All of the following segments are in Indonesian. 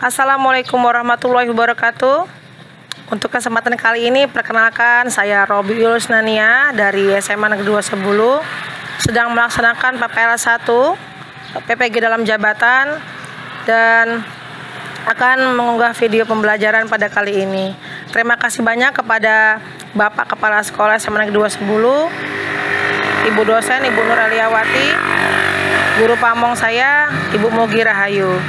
Assalamualaikum warahmatullahi wabarakatuh. Untuk kesempatan kali ini, perkenalkan saya Robi Yulusnania dari SMA Negeri 210, sedang melaksanakan PPL 1 PPG dalam jabatan dan akan mengunggah video pembelajaran pada kali ini. Terima kasih banyak kepada Bapak Kepala Sekolah SMA Negeri 210, Ibu dosen Ibu Nur Aliawati, guru pamong saya Ibu Mugi Rahayu.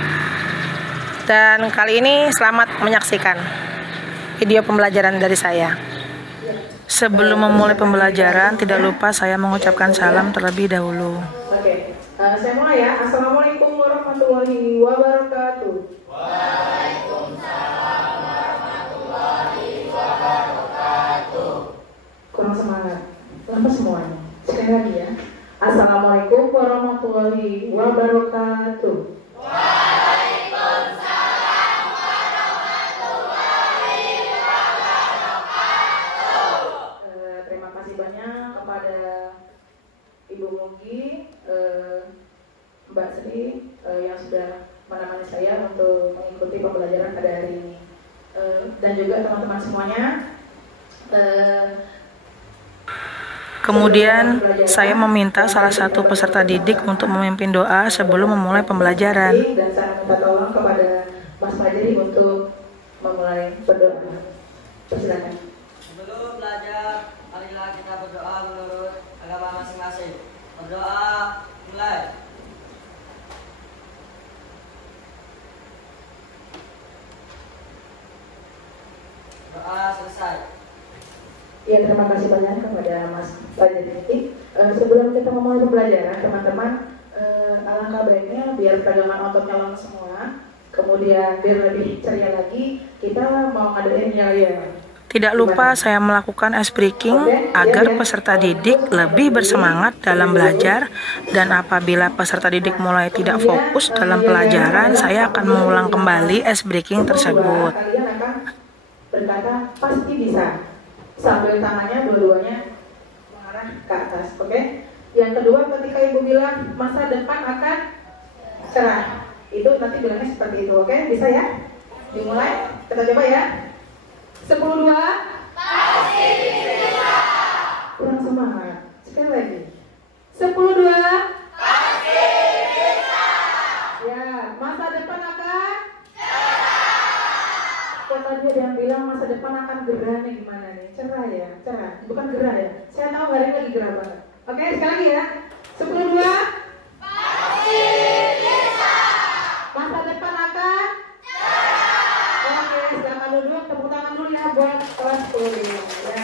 Dan kali ini selamat menyaksikan video pembelajaran dari saya. Sebelum memulai pembelajaran, tidak lupa saya mengucapkan salam terlebih dahulu. Oke, saya mulai ya. Assalamualaikum warahmatullahi wabarakatuh. Waalaikumsalam warahmatullahi wabarakatuh. Kurang semangat. Kenapa semuanya? Sekali lagi ya. Assalamualaikum warahmatullahi wabarakatuh. Waalaikumsalam warahmatullahi wabarakatuh. Terima kasih banyak kepada Ibu Mugi, Mbak Sri yang sudah menemani saya untuk mengikuti pembelajaran pada hari ini, dan juga teman-teman semuanya. Kemudian saya meminta salah satu peserta didik untuk memimpin doa sebelum memulai pembelajaran. Dan saya minta tolong kepada Mas Fajri untuk memulai berdoa. Silakan. Sebelum belajar, marilah kita berdoa menurut agama masing-masing. Berdoa, mulai. Doa selesai. Ya, terima kasih banyak kepada Mas Fajri. Sebelum kita memulai pembelajaran, teman-teman, alangkah baiknya biar pegangan ototnya langsung semua. Kemudian biar lebih ceria lagi, kita mau ngadain yel-yel. Tidak lupa saya melakukan ice breaking agar peserta didik lebih bersemangat dalam belajar, dan apabila peserta didik mulai tidak fokus dalam pelajaran, saya akan mengulang kembali ice breaking tersebut. Kalian akan berkata pasti bisa, sambil tangannya dua-duanya mengarah ke atas, oke? Yang kedua, ketika ibu bilang masa depan akan cerah, itu nanti bilangnya seperti itu, oke? Bisa ya? Dimulai, kita coba ya. 10-2. Pasti bisa. Kurang semangat. Sekali lagi. 10-2. Pasti bisa. Ya, masa depan akan kok tadi ada yang bilang masa depan akan gerah nih, gimana nih? Cerah ya? Cerah, bukan gerah ya? Saya tahu hari ini lagi gerah banget. Oke, sekali lagi ya. 10-2. Pasti bisa. Masa depan akan oke, silakan duduk, tepuk tangan dulu ya buat kelas 10 ini ya.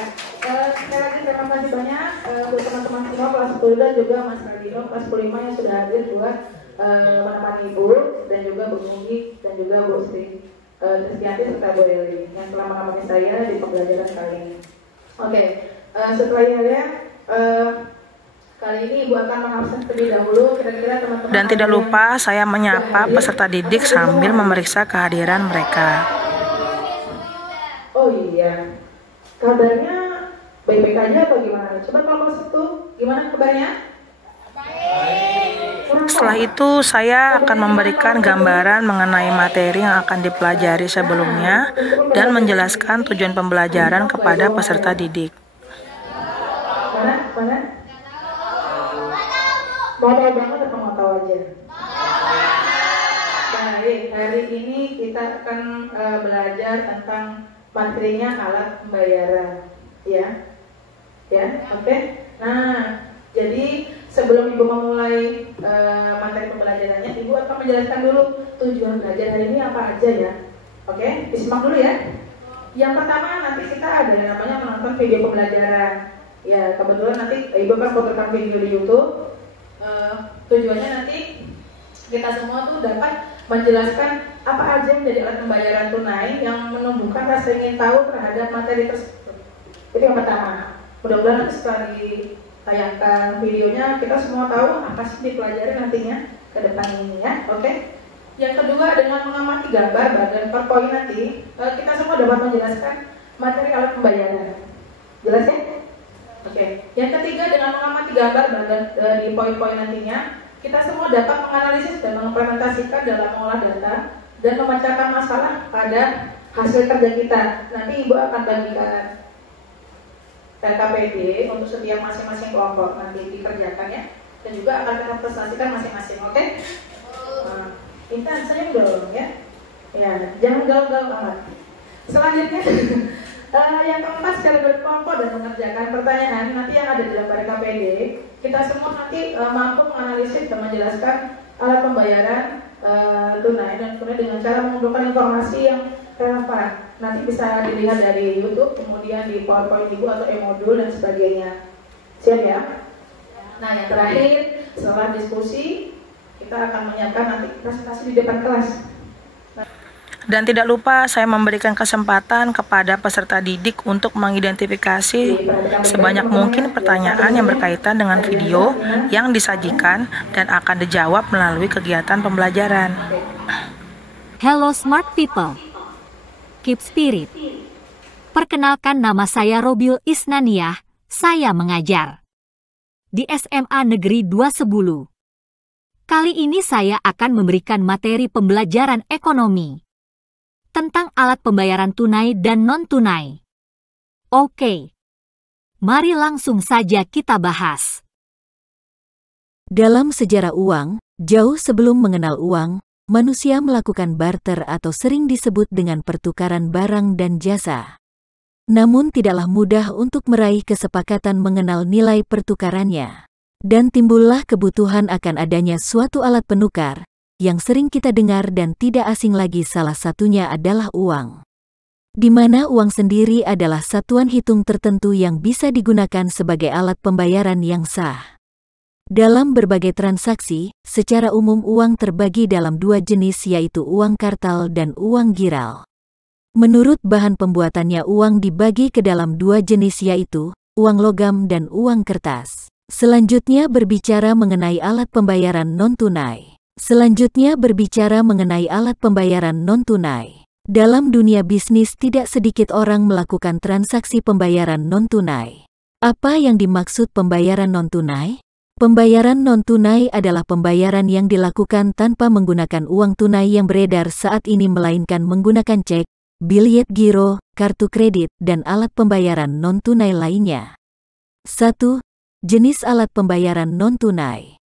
Sekali lagi terima kasih banyak untuk teman-teman semua kelas 10 dan juga Mas Radino kelas 15 yang sudah hadir buat menemani Ibu dan juga Bu Mugi dan juga Bu Sri Kristianti serta Bu Eli yang telah menemani saya di pembelajaran kali ini. Oke, setelah ini ya, kali ini Ibu akan mengabsen terlebih dahulu. Kira-kira teman-teman. Dan tidak lupa saya menyapa peserta didik sambil memeriksa kehadiran mereka. Oh iya, kabarnya baik-baik aja atau gimana? Coba kalau satu, gimana kabarnya? Setelah itu saya akan memberikan gambaran mengenai materi yang akan dipelajari sebelumnya dan menjelaskan tujuan pembelajaran kepada peserta didik. Mana? Mau tahu banget atau mau tahu aja? Baik, hari ini kita akan belajar tentang materinya alat pembayaran, ya, oke. Nah, jadi sebelum Ibu memulai materi pembelajarannya, Ibu akan menjelaskan dulu tujuan belajar hari ini apa aja ya, oke. Disimak dulu ya. Yang pertama, nanti kita ada yang namanya menonton video pembelajaran. Ya, kebetulan nanti Ibu akan putarkan video di YouTube. Tujuannya nanti kita semua tuh dapat menjelaskan apa aja yang menjadi alat pembayaran tunai yang menumbuhkan rasa ingin tahu terhadap materi tersebut. Itu yang pertama. Mudah-mudahan nanti setelah ditayangkan videonya kita semua tahu apa sih dipelajari nantinya ke depan ini ya, oke? Yang kedua, dengan mengamati gambar dan PowerPoint nanti kita semua dapat menjelaskan materi alat pembayaran. Jelas ya? Oke. Yang ketiga, dengan mengamati gambar di poin-poin nantinya kita semua dapat menganalisis dan mengimplementasikan dalam mengolah data dan memecahkan masalah pada hasil kerja kita. Nanti Ibu akan bagikan LKPD untuk setiap masing-masing kelompok nanti dikerjakan ya, dan juga akan kita presentasikan masing-masing. Oke? Nah, Intan senyum dong ya. Ya, jangan galau-galau amat. Selanjutnya yang keempat, secara berkelompok dan mengerjakan pertanyaan nanti yang ada dalam LKPD. Kita semua nanti mampu menganalisis dan menjelaskan alat pembayaran tunai dan tunai dengan cara mengumpulkan informasi yang relevan. Nanti bisa dilihat dari YouTube, kemudian di PowerPoint Ibu atau e-modul dan sebagainya. Siap ya? Nah, yang terakhir, setelah diskusi kita akan menyiapkan nanti presentasi di depan kelas. Dan tidak lupa saya memberikan kesempatan kepada peserta didik untuk mengidentifikasi sebanyak mungkin pertanyaan yang berkaitan dengan video yang disajikan dan akan dijawab melalui kegiatan pembelajaran. Hello smart people. Keep spirit. Perkenalkan, nama saya Robiul Isnaniah, saya mengajar di SMA Negeri 2 Sebulu. Kali ini saya akan memberikan materi pembelajaran ekonomi tentang alat pembayaran tunai dan non-tunai. Oke, mari langsung saja kita bahas. Dalam sejarah uang, jauh sebelum mengenal uang, manusia melakukan barter atau sering disebut dengan pertukaran barang dan jasa. Namun tidaklah mudah untuk meraih kesepakatan mengenal nilai pertukarannya. Dan timbullah kebutuhan akan adanya suatu alat penukar, yang sering kita dengar dan tidak asing lagi, salah satunya adalah uang. Di mana uang sendiri adalah satuan hitung tertentu yang bisa digunakan sebagai alat pembayaran yang sah. Dalam berbagai transaksi, secara umum uang terbagi dalam dua jenis, yaitu uang kartal dan uang giral. Menurut bahan pembuatannya, uang dibagi ke dalam dua jenis, yaitu uang logam dan uang kertas. Selanjutnya berbicara mengenai alat pembayaran non-tunai. Dalam dunia bisnis tidak sedikit orang melakukan transaksi pembayaran non-tunai. Apa yang dimaksud pembayaran non-tunai? Pembayaran non-tunai adalah pembayaran yang dilakukan tanpa menggunakan uang tunai yang beredar saat ini, melainkan menggunakan cek, biljet giro, kartu kredit, dan alat pembayaran non-tunai lainnya. 1. Jenis alat pembayaran non-tunai.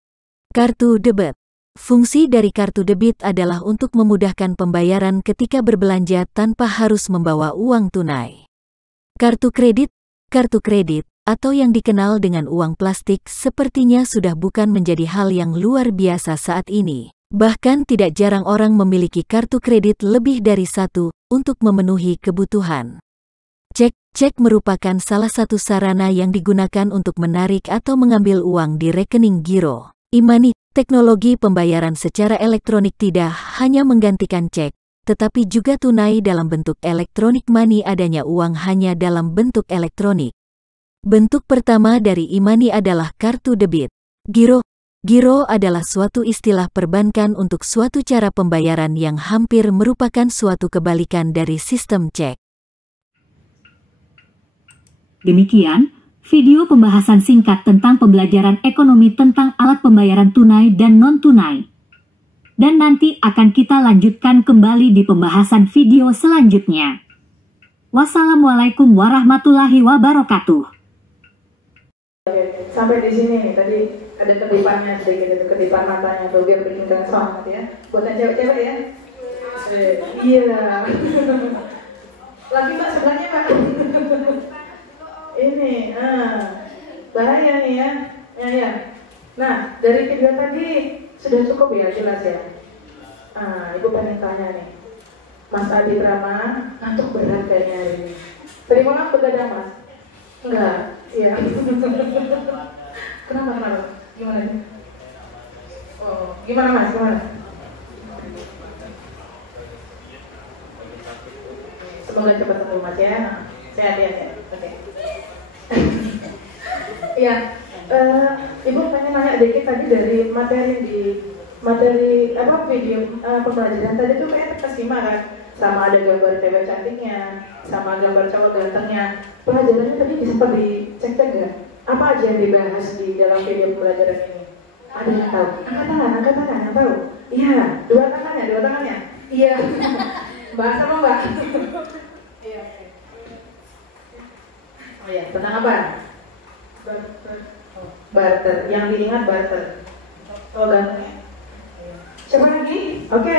Kartu debit. Fungsi dari kartu debit adalah untuk memudahkan pembayaran ketika berbelanja tanpa harus membawa uang tunai. Kartu kredit, atau yang dikenal dengan uang plastik, sepertinya sudah bukan menjadi hal yang luar biasa saat ini. Bahkan tidak jarang orang memiliki kartu kredit lebih dari satu untuk memenuhi kebutuhan. Cek merupakan salah satu sarana yang digunakan untuk menarik atau mengambil uang di rekening giro. E-money, teknologi pembayaran secara elektronik, tidak hanya menggantikan cek, tetapi juga tunai dalam bentuk elektronik money, adanya uang hanya dalam bentuk elektronik. Bentuk pertama dari e-money adalah kartu debit. Giro adalah suatu istilah perbankan untuk suatu cara pembayaran yang hampir merupakan suatu kebalikan dari sistem cek. Demikian video pembahasan singkat tentang pembelajaran ekonomi tentang alat pembayaran tunai dan non-tunai. Dan nanti akan kita lanjutkan kembali di pembahasan video selanjutnya. Wassalamualaikum warahmatullahi wabarakatuh. Sampai di sini nih, tadi ada kedipannya sedikit, itu kedipan matanya tuh biar bikin kalian semangat ya. Buat yang cewek-cewek ya. Iya. Lagi Mbak sebelahnya Mbak. Ini, bahaya nih ya. Ya. Nah, dari video tadi sudah cukup ya, jelas ya. Ibu pengen tanya nih, Mas Adi Rama, ngantuk berat kayaknya hari ini. Tadi malam begadang Mas? Enggak, iya. Kenapa? Gimana nih? Oh, gimana Mas? Gimana? Semoga cepat sembuh Mas ya. Sehat ya. Oke. Ya, Ibu pengen nanya dikit tadi dari materi apa video pembelajaran tadi tuh kayak terkesima kan, sama ada gambar cewek cantiknya, sama gambar cowok gantengnya. Pelajarannya tadi sempat dicek-cek nggak? Apa aja yang dibahas di dalam video pembelajaran ini? Ada yang tahu? Angkat tangan yang tahu? Iya, dua tangannya. Iya. Mbak sama Mbak. Iya. Oh ya, tentang apa? Barter. Yang diingat barter. Oh, barter. Siapa lagi? Oke.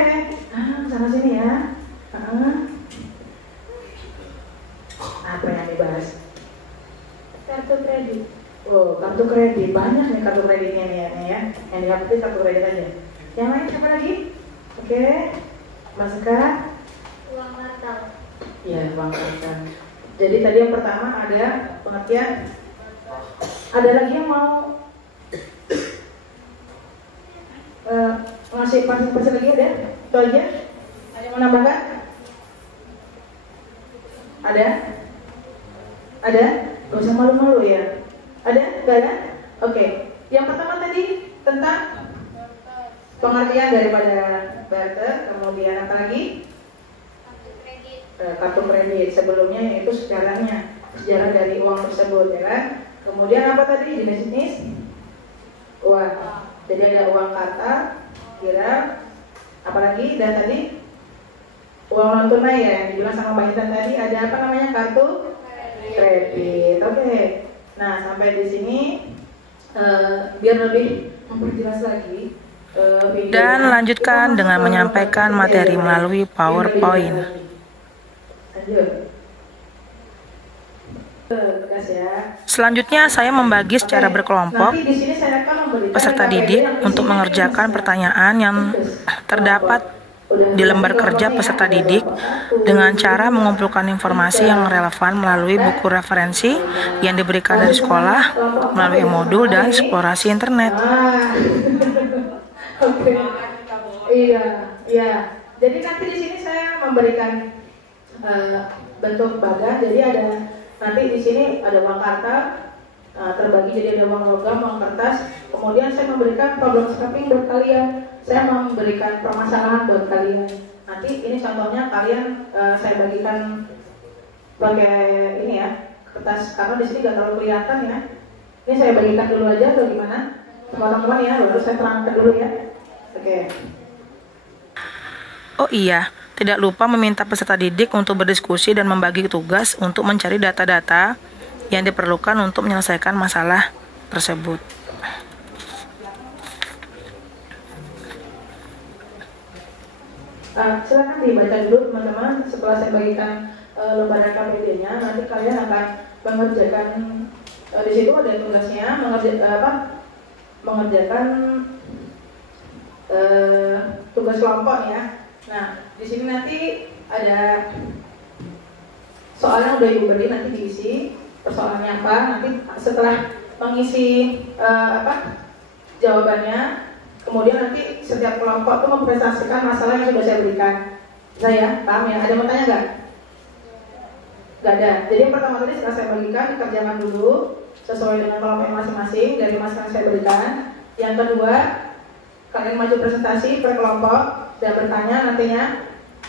Sana sini ya. Apa yang dibahas? Kartu kredit. Oh, kartu kredit. Banyak nih kartu kreditnya nih ya. Yang diupdate kartu kredit aja. Yang lain siapa lagi? Oke. Mas Eka. Uang kartal. Iya, uang kartal. Jadi tadi yang pertama ada pengertian. Ada lagi yang mau ngasih pasien lagi ada? Itu aja? Ada yang mau nambahkan? Ada? Ada? Gak usah malu-malu ya? Ada? Gak ada? Oke. Yang pertama tadi tentang pengertian daripada barter, kemudian apa lagi? Kartu kredit. Sebelumnya yaitu sejarahnya, sejarah dari uang tersebut, ya kan? Kemudian apa tadi jenis-jenis uang? Jadi ada uang kartal, kira, apalagi dan tadi uang non tunai ya yang dibilang sama Mbak Intan tadi ada apa namanya kartu kredit. Oke. Nah sampai di sini biar lebih memperjelas lagi. Dan lanjutkan dengan menyampaikan materi melalui PowerPoint. Lanjut. Selanjutnya saya membagi secara berkelompok peserta didik untuk mengerjakan pertanyaan yang terdapat di lembar kerja peserta didik dengan cara mengumpulkan informasi yang relevan melalui buku referensi yang diberikan dari sekolah, melalui modul dan eksplorasi internet. Oke. Iya. Jadi nanti di sini saya memberikan bentuk bagan. Jadi ada nanti di sini ada uang kartal terbagi jadi ada uang logam, uang kertas. Kemudian saya memberikan problem solving buat kalian. Saya memberikan permasalahan buat kalian. Nanti ini contohnya kalian saya bagikan pakai ini ya kertas karena di sini nggak terlalu kelihatan ya. Ini saya bagikan dulu aja atau gimana? Teman-teman ya, baru saya terangkan dulu ya. Oke. Oh iya, tidak lupa meminta peserta didik untuk berdiskusi dan membagi tugas untuk mencari data-data yang diperlukan untuk menyelesaikan masalah tersebut. Silakan dibaca dulu teman-teman. Setelah saya bagikan lembaran KPD-nya, nanti kalian akan mengerjakan di situ ada tugasnya mengerjakan tugas kelompok ya. Nah, di sini nanti ada soalnya udah ibu beri, nanti diisi persoalannya apa. Nanti setelah mengisi jawabannya, kemudian nanti setiap kelompok itu mempresentasikan masalah yang sudah saya berikan. Saya paham ya? Ada yang mau tanya nggak? Nggak ada. Jadi yang pertama tadi setelah saya bagikan dikerjakan dulu sesuai dengan kelompok masing-masing dari masalah yang saya berikan. Yang kedua, kalian maju presentasi per kelompok dan bertanya nantinya.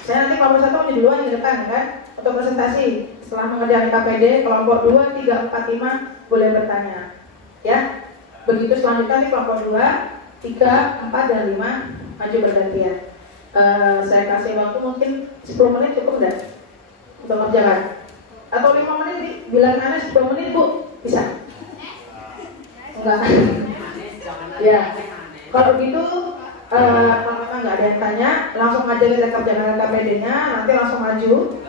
Saya nanti kelompok 1 maju duluan di depan kan untuk presentasi. Setelah mengerjakan KPD, kelompok 2, 3, 4, 5 boleh bertanya. Ya. Begitu selanjutnya di kelompok 2, 3, 4, dan 5 maju bergantian. Saya kasih waktu mungkin 10 menit cukup enggak untuk mengerjakan? Atau 5 menit bilang Anda 10 menit Bu? Bisa? Enggak. Ya. Kalau gitu kalau nggak ada yang tanya, langsung aja kita kerjakan KPD-nya, nanti langsung maju.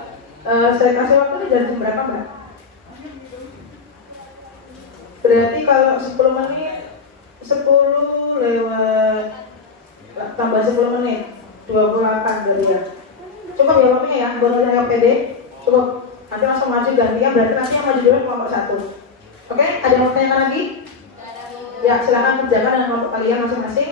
Saya kasih waktu ini dari jam berapa Mbak? Berarti kalau 10 menit 10 lewat tambah 10 menit 28 berarti ya. Cukup ya waktunya ya buat kerja KPD? Cukup. Nanti langsung maju gantian, berarti nanti yang maju dulu kelompok 1. Oke, ada yang mau tanya lagi? Ya, silakan kerjakan dengan kelompok kalian masing-masing.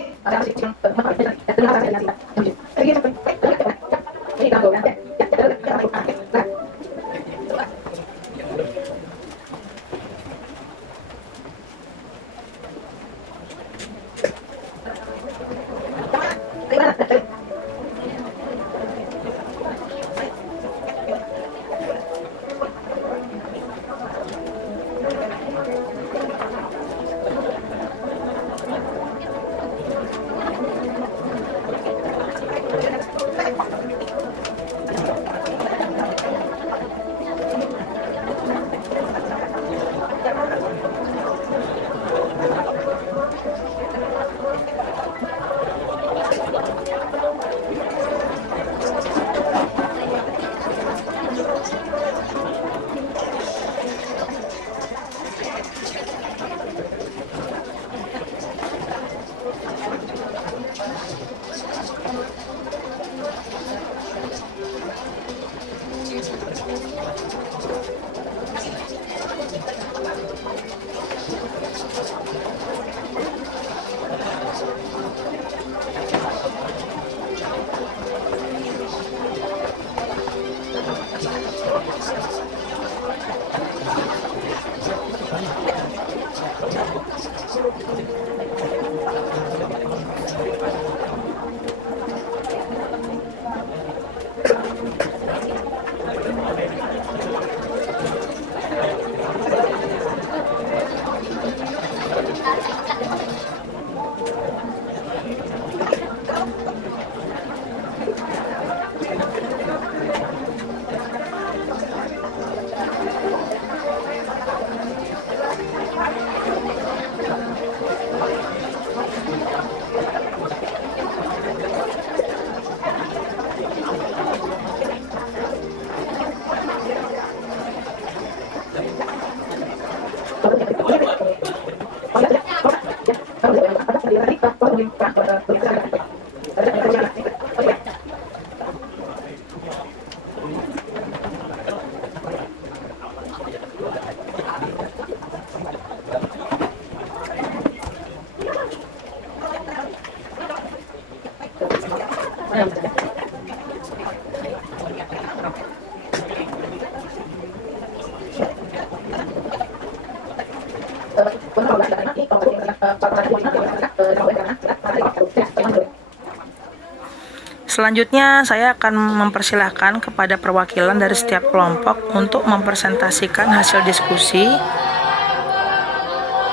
Selanjutnya, saya akan mempersilahkan kepada perwakilan dari setiap kelompok untuk mempresentasikan hasil diskusi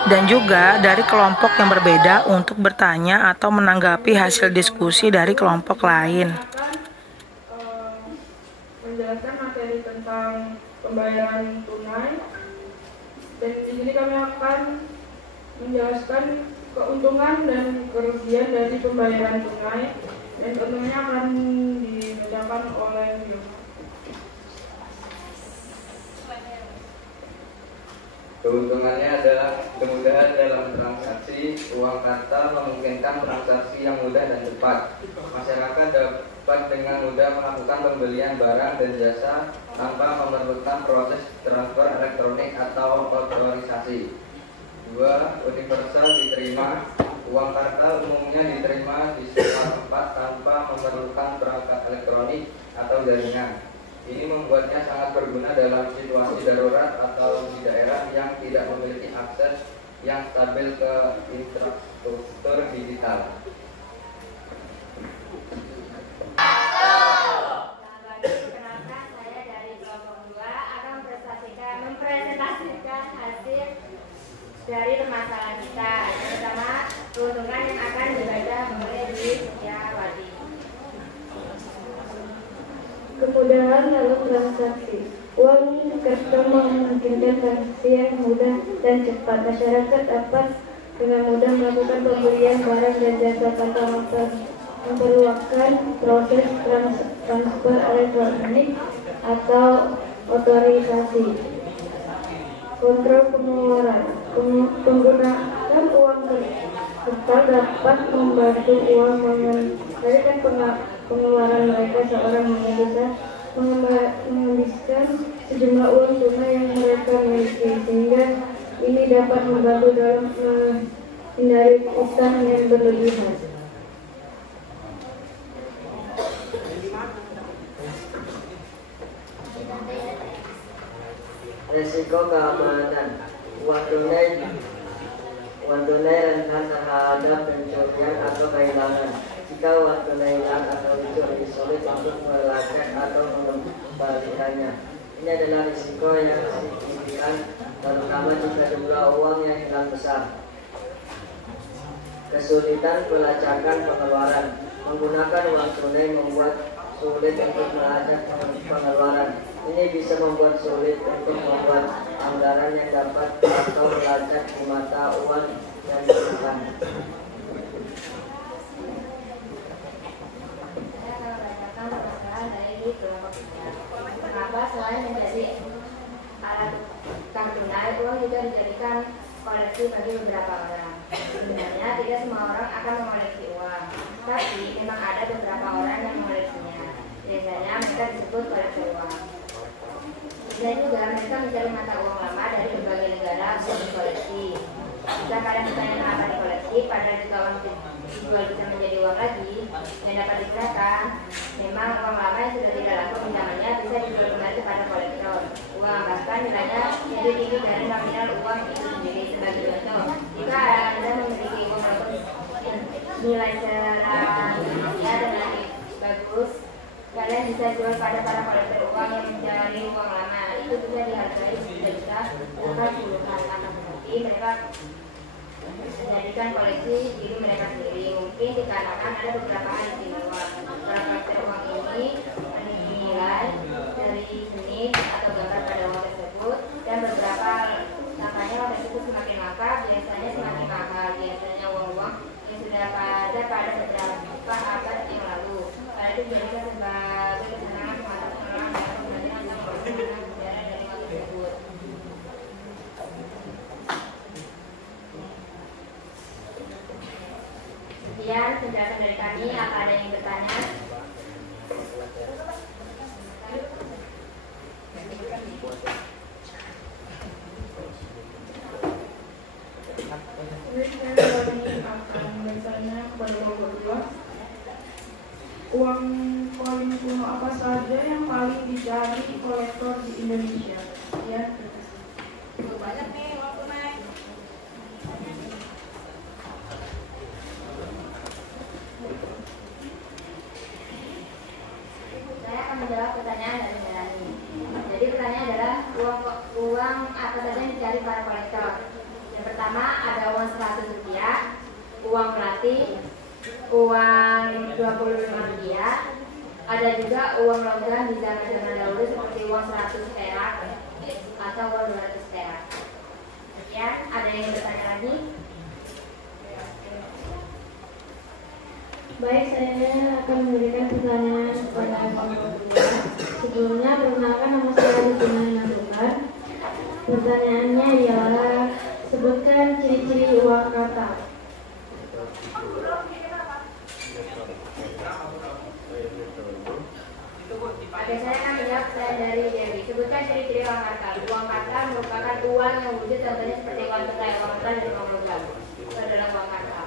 dan juga dari kelompok yang berbeda untuk bertanya atau menanggapi hasil diskusi dari kelompok lain. Menjelaskan materi tentang pembayaran tunai, dan di sini kami akan menjelaskan keuntungan dan kerugian dari pembayaran tunai, dan keuntungannya akan dibacakan oleh Yoma. Keuntungannya adalah kemudahan dalam transaksi. Uang kartal memungkinkan transaksi yang mudah dan cepat. Masyarakat dapat dengan mudah melakukan pembelian barang dan jasa tanpa memerlukan proses transfer elektronik atau otorisasi. 2. Universal diterima. Uang kartal umumnya diterima di semua tempat tanpa memerlukan perangkat elektronik atau jaringan. Ini membuatnya sangat berguna dalam situasi darurat atau di daerah yang tidak memiliki akses yang stabil ke infrastruktur digital. Perkenalkan, saya dari kelompok 2 akan mempresentasikan hasil dari permasalahan kita. Yang pertama, keuntungan yang akan dibaca oleh Dwi Setiawati. Kemudahan dalam transaksi. Uang kartal memungkinkan transaksi yang mudah dan cepat. Masyarakat dapat dengan mudah melakukan pembelian barang dan jasa tanpa memperlukan proses transfer elektronik atau otorisasi. Kontrol pengeluaran. Penggunaan uang kartal dapat membantu uang mengendalikan pengeluaran mereka. Seorang hanya bisa menghabiskan sejumlah uang tunai yang mereka miliki, sehingga ini dapat membantu dalam menghindari utang yang berlebihan. Resiko keamanan. Uang tunai rentan terhadap pencurian atau kehilangan. Jika uang tunai hilang atau dicuri, sulit untuk melacak atau mengembalikannya. Ini adalah risiko yang signifikan, terutama jika jumlah uang yang hilang besar. Kesulitan pelacakan pengeluaran. Menggunakan uang tunai membuat sulit untuk melacak pengeluaran. Ini bisa membuat sulit untuk membuat anggaran yang dapat atau melacak di mata uang dan bukan. Kenapa selain menjadi alat utang tunai, uang juga dijadikan koleksi bagi beberapa orang. Sebenarnya tidak semua orang akan mengoleksi uang, tapi memang ada beberapa orang yang mengoleksinya. Biasanya mereka disebut kolektor uang. Dan juga mereka mencari mata uang lama dari berbagai negara untuk dikoleksi. Jika kalian bertanya apa dikoleksi, padahal jika uang dijual bisa menjadi uang lagi yang dapat diserahkan, memang uang lama yang sudah tidak laku pinjamannya bisa dijual kembali kepada kolektor uang, bahkan nilainya lebih tinggi dari nominal uang itu sendiri. Sebagai contoh, jika Anda memiliki uang walaupun nilai serangannya dengan bagus, kalian bisa jual pada para kolektor uang yang mencari uang lama. Itu bisa dihargai bisa bahkan puluhan, akan tetapi mereka menjadikan koleksi diri mereka sendiri. Mungkin dikarenakan ada beberapa hal istimewa. Para kolektor uang ini menilai dari seni atau gambar pada uang tersebut, dan beberapa langkahnya uang tersebut semakin langka, biasanya semakin mahal. Biasanya uang-uang yang sudah ada pada beberapa abad yang lalu. Hal itu dijadikan sebagai kesenangan semata pengelolaan dan kemudian uang sejarah dari uang tersebut. Sekian penjelasan dari kami. Apa ada yang bertanya? saja yang paling dicari kolektor di Indonesia? Ya, Banyak nih uang tunai. Saya akan menjawab pertanyaan dari Melani. Jadi pertanyaan adalah uang apa saja yang dicari para kolektor. Yang pertama ada uang 100 rupiah, uang melati, uang 25 rupiah, ada juga uang logam di zaman dahulu seperti uang 100 perak atau uang 200 perak. Sekian, ada yang bertanya lagi? Baik, saya akan memberikan pertanyaan kepada Pak Guru. Sebelumnya, perkenalkan nama saya Rizina Nantukan. Pertanyaannya ialah, sebutkan ciri-ciri uang kartal. Oke, saya akan menjawab saya dari Dewi. Sebutkan ciri-ciri uang kartal. Uang kartal merupakan uang yang wujud contohnya seperti uang tunai, uang perak, dan uang logam. Itu adalah uang kartal.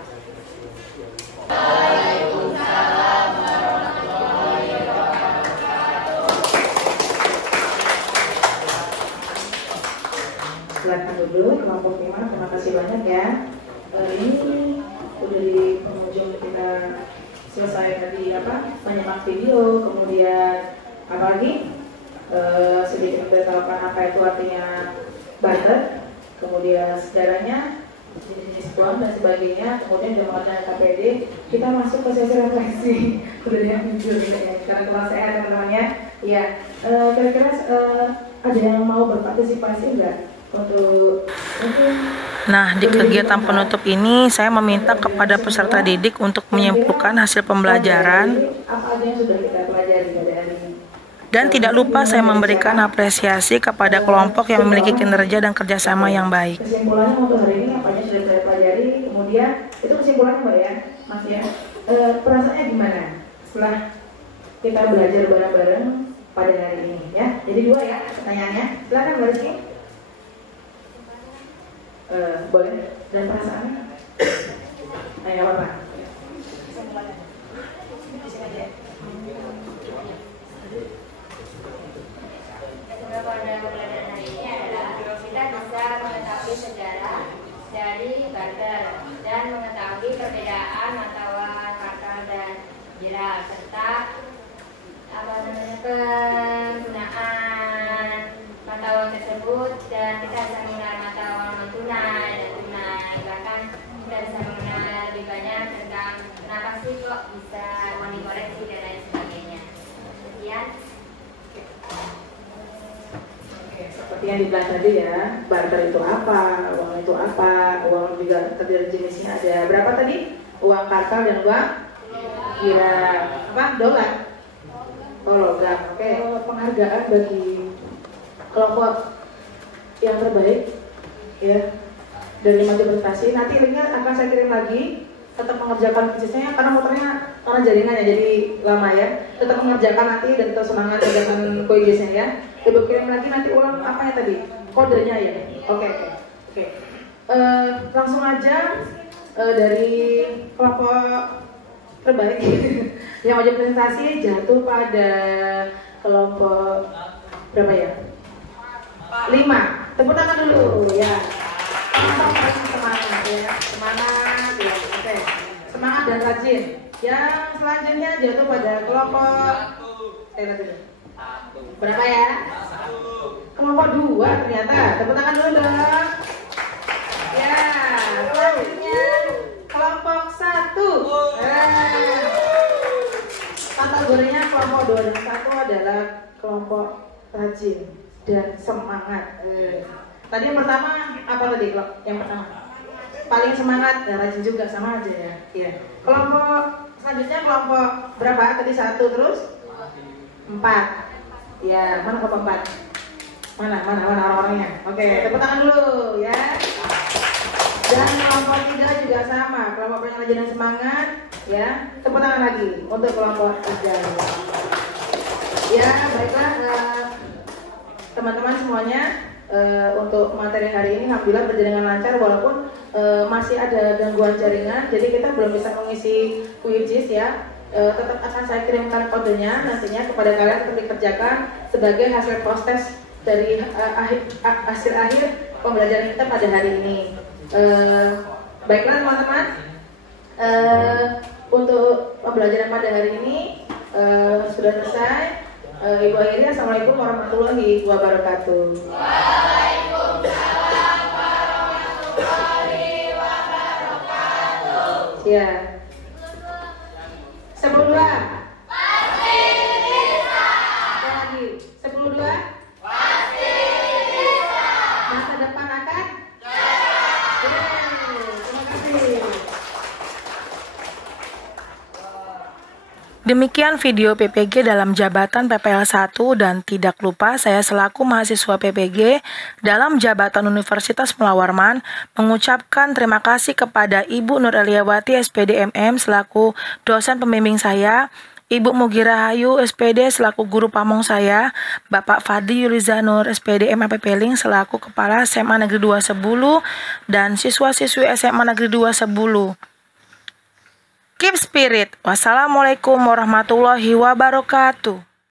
Silakan duduk, kelompok 5. Terima kasih banyak ya. Ini udah di penghujung kita selesai tadi menyimak video, kemudian apa lagi? Sedikit memberitahukan apa itu artinya barter, kemudian sejarahnya, jenis uang dan sebagainya, kemudian sudah mengenal KPD. Kita masuk ke sesi refleksi. Udah yang jujur ya, karena kurang sehat teman-temannya. Ya, kira-kira ada yang mau berpartisipasi enggak untuk Nah, di kegiatan penutup ini saya meminta kepada peserta didik untuk menyimpulkan hasil pembelajaran apa aja yang sudah kita pelajari pada hari ini? dan tidak lupa saya memberikan apresiasi kepada kelompok yang memiliki kinerja dan kerjasama yang baik. Kesimpulannya untuk hari ini apa aja sudah kita pelajari, kemudian itu kesimpulannya Mbak ya, Mas ya. Perasaannya gimana setelah kita belajar bareng-bareng pada hari ini ya? Jadi 2 ya pertanyaannya. Silakan Mbak Rizky. Boleh. Dan perasaannya? Ayo apa? Pada pembelajaran hari ini adalah kita bisa mengetahui sejarah dari barter dan mengetahui perbedaan antara kartal dan jiral serta penggunaan mata uang tersebut, dan kita bisa mengenal mata uang non tunai dan tunai, bahkan kita bisa mengenal lebih banyak tentang kenapa sih kok bisa uang dikoreksi dan lain sebagainya. Sekian. Seperti yang dibilang tadi ya, barter itu apa, uang itu apa, uang juga terdiri jenisnya ada berapa tadi? Uang kartal dan uang kira apa? Dolar. Oh, logam. Oke. Penghargaan bagi kelompok yang terbaik ya dari 5 prestasi. Nanti linknya akan saya kirim lagi. Tetap mengerjakan kuisnya karena motornya karena jaringannya jadi lama ya. Tetap mengerjakan nanti dan tetap semangat dengan kuisnya ya. Coba kirim lagi nanti ulang apa ya tadi? Kodenya ya. Oke. Langsung aja dari kelompok terbaik yang wajib presentasi jatuh pada kelompok berapa ya? 5. Tepuk tangan dulu ya. Semangat ya. Semangat ya. Oke. Semangat dan rajin. Yang selanjutnya jatuh pada kelompok berapa ya? Kelompok 2 ternyata. Tepuk tangan dulu dong. Ya, selanjutnya kelompok 1. Kategorinya kelompok 2 dan 1 adalah kelompok rajin dan semangat. Tadi yang pertama apa tadi? Yang pertama paling semangat dan rajin juga, sama aja ya. Ya. Kelompok selanjutnya kelompok berapa? Tadi 1 terus 4. Ya, mana kelompok 4? Mana orang-orangnya? Oke, tepuk tangan dulu ya. Dan kelompok 3 juga sama, kelompok yang rajin dan semangat ya. Tepuk tangan lagi untuk kelompok 3. Ya, baiklah teman-teman semuanya, untuk materi hari ini alhamdulillah berjalan dengan lancar walaupun masih ada gangguan jaringan, jadi kita belum bisa mengisi quizzes ya. tetap akan saya kirimkan kodenya nantinya kepada kalian untuk dikerjakan sebagai hasil proses dari hasil akhir pembelajaran kita pada hari ini. Baiklah teman-teman, untuk pembelajaran pada hari ini sudah selesai. Ibu akhiri, assalamualaikum warahmatullahi wabarakatuh. Waalaikumsalam warahmatullahi wabarakatuh. Ya. 10-2. Pasti bisa. Apa lagi? 10-2. Pasti bisa. Masa depan akan cerah. Terima kasih. Demikian video PPG dalam jabatan PPL 1 dan tidak lupa saya selaku mahasiswa PPG dalam jabatan Universitas Mula Warman mengucapkan terima kasih kepada Ibu Nur Eliawati SPD MM selaku dosen pembimbing saya, Ibu Mugira Hayu SPD selaku guru pamong saya, Bapak Fadli Yulizanur SPD MAP Peling selaku Kepala SMA Negeri 2 Sebulu dan siswa-siswi SMA Negeri 2 Sebulu. Keep spirit. Wassalamualaikum warahmatullahi wabarakatuh.